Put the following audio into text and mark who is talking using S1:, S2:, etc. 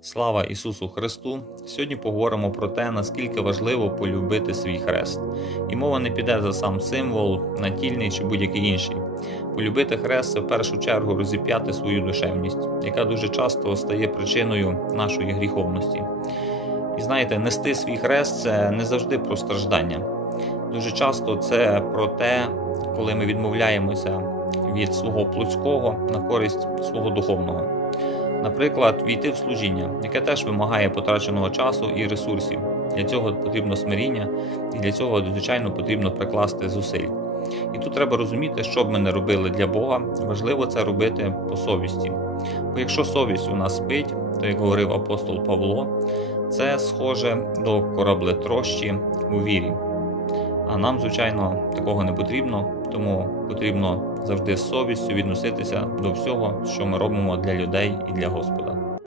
S1: Слава Ісусу Христу! Сьогодні поговоримо про те, наскільки важливо полюбити свій хрест. І мова не піде за сам символ, натільний чи будь-який інший. Полюбити хрест це в першу чергу розіп'яти свою душевність, яка дуже часто стає причиною нашої гріховності. І знаєте, нести свій хрест це не завжди про страждання. Дуже часто це про те, коли ми відмовляємося від свого плотського на користь свого духовного. Наприклад, війти в служіння, яке теж вимагає потраченого часу і ресурсів. Для цього потрібно смиріння, і для цього, звичайно, потрібно прикласти зусиль. І тут треба розуміти, що б ми не робили для Бога, важливо це робити по совісті. Бо якщо совість у нас спить, то як говорив апостол Павло, це схоже до кораблетрощі у вірі. А нам, звичайно, такого не потрібно, тому потрібно завжди з совістю відноситися до всього, що ми робимо для людей і для Господа.